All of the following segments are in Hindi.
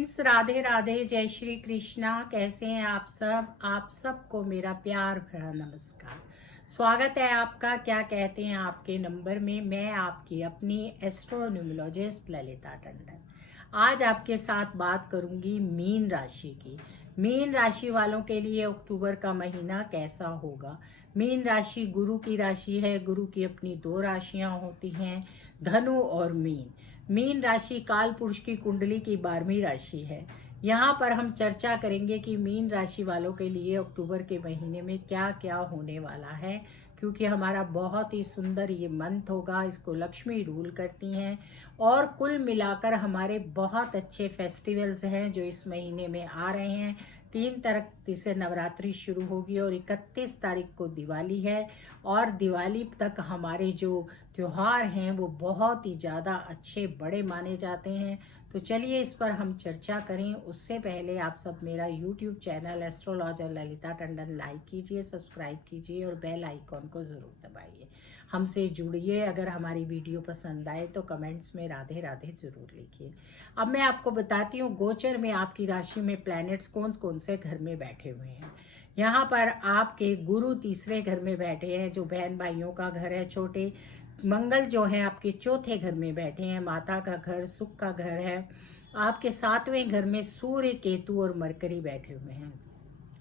फ्रेंड्स, राधे राधे, जय श्री कृष्णा। कैसे हैं आप सब? आप सबको मेरा प्यार भरा नमस्कार। स्वागत है आपका क्या कहते हैं आपके नंबर में। मैं आपकी अपनी एस्ट्रोन्यूमोलॉजिस्ट ललिता टंडन आज आपके साथ बात करूंगी मीन राशि की। मीन राशि वालों के लिए अक्टूबर का महीना कैसा होगा। मीन राशि गुरु की राशि है। गुरु की अपनी दो राशियां होती हैं, धनु और मीन। मीन राशि काल पुरुष की कुंडली की 12वीं राशि है। यहाँ पर हम चर्चा करेंगे कि मीन राशि वालों के लिए अक्टूबर के महीने में क्या क्या होने वाला है, क्योंकि हमारा बहुत ही सुंदर ये मंथ होगा। इसको लक्ष्मी रूल करती हैं और कुल मिलाकर हमारे बहुत अच्छे फेस्टिवल्स हैं जो इस महीने में आ रहे हैं। 3 तारीख से नवरात्रि शुरू होगी और 31 तारीख को दिवाली है। और दिवाली तक हमारे जो त्योहार हैं वो बहुत ही ज़्यादा अच्छे बड़े माने जाते हैं। तो चलिए इस पर हम चर्चा करें। उससे पहले आप सब मेरा YouTube channel astrologer Lalita Tandon like कीजिए, सब्सक्राइब कीजिए और बेल आइकॉन को ज़रूर दबाइए। हमसे जुड़िए। अगर हमारी वीडियो पसंद आए तो कमेंट्स में राधे राधे ज़रूर लिखिए। अब मैं आपको बताती हूँ गोचर में आपकी राशि में प्लैनेट्स कौन कौन से घर में बैठे हुए हैं। यहाँ पर आपके गुरु तीसरे घर में बैठे हैं, जो बहन भाइयों का घर है। छोटे मंगल जो है आपके चौथे घर में बैठे हैं, माता का घर, सुख का घर है। आपके 7वें घर में सूर्य, केतु और मरकरी बैठे हुए हैं।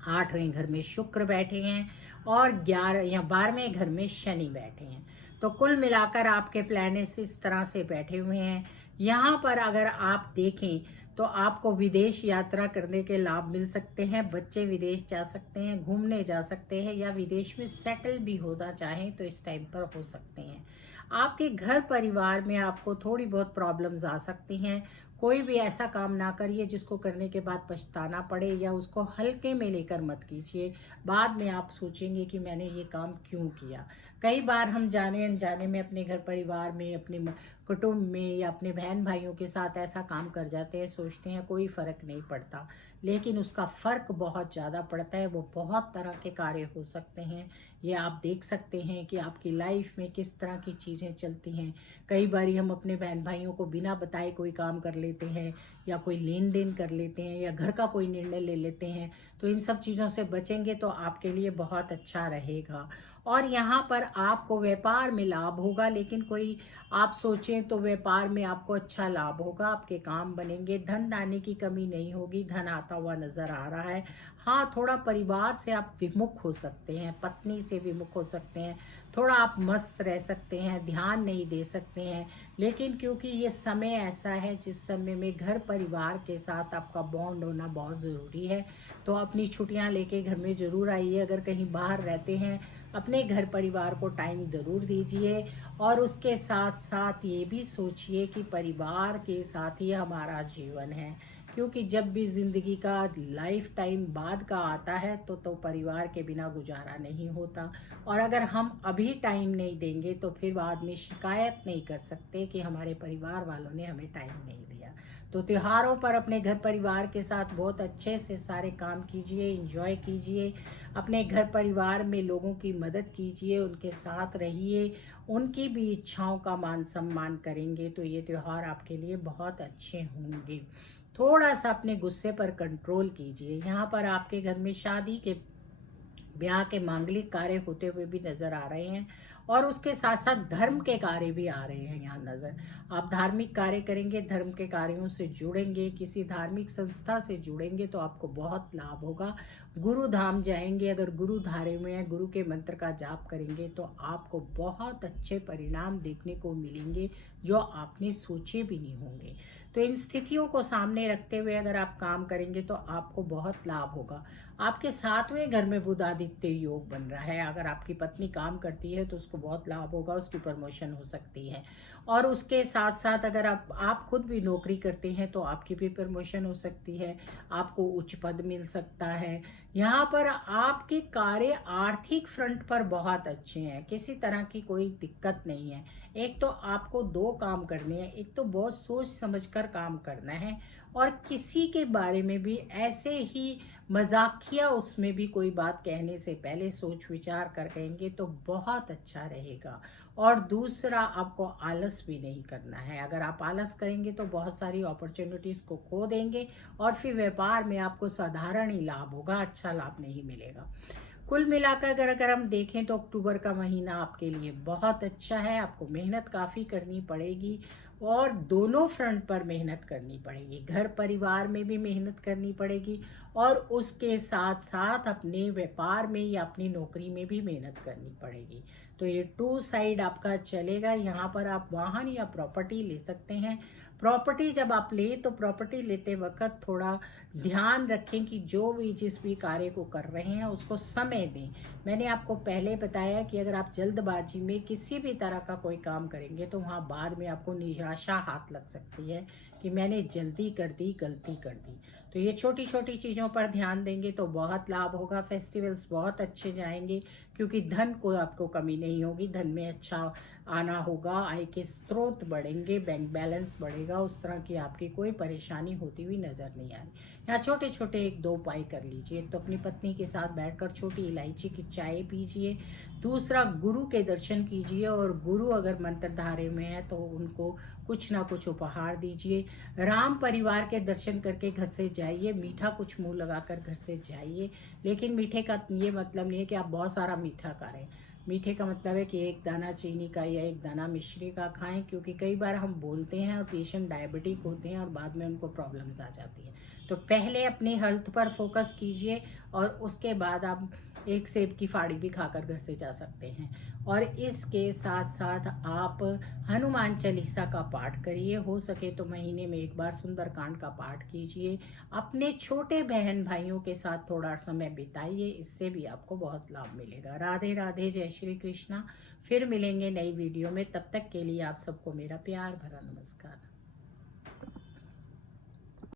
8वें घर में शुक्र बैठे हैं और 11 या 12वें घर में शनि बैठे हैं। तो कुल मिलाकर आपके प्लैनेट्स इस तरह से बैठे हुए हैं। यहाँ पर अगर आप देखें तो आपको विदेश यात्रा करने के लाभ मिल सकते हैं। बच्चे विदेश जा सकते हैं, घूमने जा सकते हैं या विदेश में सेटल भी होना चाहें तो इस टाइम पर हो सकते हैं। आपके घर परिवार में आपको थोड़ी बहुत प्रॉब्लम्स आ सकती हैं। कोई भी ऐसा काम ना करिए जिसको करने के बाद पछताना पड़े, या उसको हल्के में लेकर मत कीजिए। बाद में आप सोचेंगे कि मैंने ये काम क्यों किया। कई बार हम जाने अनजाने में अपने घर परिवार में, अपने कुटुंब में या अपने बहन भाइयों के साथ ऐसा काम कर जाते हैं, सोचते हैं कोई फर्क नहीं पड़ता, लेकिन उसका फर्क बहुत ज़्यादा पड़ता है। वो बहुत तरह के कार्य हो सकते हैं। ये आप देख सकते हैं कि आपकी लाइफ में किस तरह की चीज़ें चलती हैं। कई बार हम अपने बहन भाइयों को बिना बताए कोई काम कर लेते हैं, या कोई लेन देन कर लेते हैं, या घर का कोई निर्णय ले लेते हैं। तो इन सब चीज़ों से बचेंगे तो आपके लिए बहुत अच्छा रहेगा। और यहाँ पर आपको व्यापार में लाभ होगा, लेकिन कोई आप सोचें तो व्यापार में आपको अच्छा लाभ होगा, आपके काम बनेंगे, धन आने की कमी नहीं होगी, धन आता हुआ नजर आ रहा है। हाँ, थोड़ा परिवार से आप विमुख हो सकते हैं, पत्नी से विमुख हो सकते हैं, थोड़ा आप मस्त रह सकते हैं, ध्यान नहीं दे सकते हैं। लेकिन क्योंकि ये समय ऐसा है जिस समय में घर परिवार के साथ आपका बॉन्ड होना बहुत ज़रूरी है, तो अपनी छुट्टियां लेके घर में ज़रूर आइए। अगर कहीं बाहर रहते हैं, अपने घर परिवार को टाइम ज़रूर दीजिए। और उसके साथ साथ ये भी सोचिए कि परिवार के साथ ही हमारा जीवन है, क्योंकि जब भी ज़िंदगी का लाइफ टाइम बाद का आता है तो परिवार के बिना गुजारा नहीं होता। और अगर हम अभी टाइम नहीं देंगे तो फिर बाद में शिकायत नहीं कर सकते कि हमारे परिवार वालों ने हमें टाइम नहीं दिया। तो त्योहारों पर अपने घर परिवार के साथ बहुत अच्छे से सारे काम कीजिए, एंजॉय कीजिए। अपने घर परिवार में लोगों की मदद कीजिए, उनके साथ रहिए, उनकी भी इच्छाओं का मान सम्मान करेंगे तो ये त्यौहार आपके लिए बहुत अच्छे होंगे। थोड़ा सा अपने गुस्से पर कंट्रोल कीजिए। यहाँ पर आपके घर में शादी के, ब्याह के मांगलिक कार्य होते हुए भी नजर आ रहे हैं, और उसके साथ साथ धर्म के कार्य भी आ रहे हैं यहाँ नजर। आप धार्मिक कार्य करेंगे, धर्म के कार्यों से जुड़ेंगे, किसी धार्मिक संस्था से जुड़ेंगे तो आपको बहुत लाभ होगा। गुरु धाम जाएंगे, अगर गुरु धारे में है, गुरु के मंत्र का जाप करेंगे तो आपको बहुत अच्छे परिणाम देखने को मिलेंगे जो आपने सोचे भी नहीं होंगे। तो इन स्थितियों को सामने रखते हुए अगर आप काम करेंगे तो आपको बहुत लाभ होगा। आपके 7वें घर में बुध आदित्य योग बन रहा है। अगर आपकी पत्नी काम करती है तो उसको बहुत लाभ होगा, उसकी प्रमोशन हो सकती है। और उसके साथ साथ अगर आप खुद भी नौकरी करते हैं तो आपकी भी प्रमोशन हो सकती है, आपको उच्च पद मिल सकता है। यहाँ पर आपके कार्य आर्थिक फ्रंट पर बहुत अच्छे हैं, किसी तरह की कोई दिक्कत नहीं है। एक तो आपको 2 काम करने हैं, एक तो बहुत सोच समझकर काम करना है, और किसी के बारे में भी ऐसे ही मजाकिया उसमें भी कोई बात कहने से पहले सोच विचार कर कहेंगे तो बहुत अच्छा रहेगा। और दूसरा, आपको आलस भी नहीं करना है। अगर आप आलस करेंगे तो बहुत सारी अपॉर्चुनिटीज को खो देंगे और फिर व्यापार में आपको साधारण ही लाभ होगा, अच्छा लाभ नहीं मिलेगा। कुल मिलाकर अगर हम देखें तो अक्टूबर का महीना आपके लिए बहुत अच्छा है। आपको मेहनत काफ़ी करनी पड़ेगी और दोनों फ्रंट पर मेहनत करनी पड़ेगी। घर परिवार में भी मेहनत करनी पड़ेगी और उसके साथ साथ अपने व्यापार में या अपनी नौकरी में भी मेहनत करनी पड़ेगी। तो ये टू साइड आपका चलेगा। यहाँ पर आप वाहन या प्रॉपर्टी ले सकते हैं। प्रॉपर्टी जब आप ले तो प्रॉपर्टी लेते वक्त थोड़ा ध्यान रखें कि जो भी जिस भी कार्य को कर रहे हैं उसको समय दें। मैंने आपको पहले बताया कि अगर आप जल्दबाजी में किसी भी तरह का कोई काम करेंगे तो वहाँ बाद में आपको निराशा हाथ लग सकती है कि मैंने जल्दी कर दी, गलती कर दी। तो ये छोटी छोटी चीज़ों पर ध्यान देंगे तो बहुत लाभ होगा। फेस्टिवल्स बहुत अच्छे जाएंगे क्योंकि धन को आपको कमी नहीं होगी, धन में अच्छा आना होगा, आय के स्रोत बढ़ेंगे, बैंक बैलेंस बढ़ेगा। उस तरह की आपकी कोई परेशानी होती हुई नजर नहीं आ रही। यहाँ छोटे छोटे एक दो उपाय कर लीजिए। एक तो अपनी पत्नी के साथ बैठकर छोटी इलायची की चाय पीजिए। दूसरा, गुरु के दर्शन कीजिए और गुरु अगर मंत्रधारे में है तो उनको कुछ ना कुछ उपहार दीजिए। राम परिवार के दर्शन करके घर से जाइए। मीठा कुछ मुंह लगाकर घर से जाइए, लेकिन मीठे का ये मतलब नहीं है कि आप बहुत सारा मीठा खा रहे हैं। मीठे का मतलब है कि एक दाना चीनी का या एक दाना मिश्री का खाएं, क्योंकि कई बार हम बोलते हैं और पेशेंट डायबिटिक होते हैं और बाद में उनको प्रॉब्लम्स आ जाती है। तो पहले अपनी हेल्थ पर फोकस कीजिए और उसके बाद आप एक सेब की फाड़ी भी खाकर घर से जा सकते हैं। और इसके साथ साथ आप हनुमान चालीसा का पाठ करिए। हो सके तो महीने में एक बार सुंदरकांड का पाठ कीजिए। अपने छोटे बहन भाइयों के साथ थोड़ा समय बिताइए, इससे भी आपको बहुत लाभ मिलेगा। राधे राधे, जय श्री कृष्णा। फिर मिलेंगे नई वीडियो में, तब तक के लिए आप सबको मेरा प्यार भरा नमस्कार।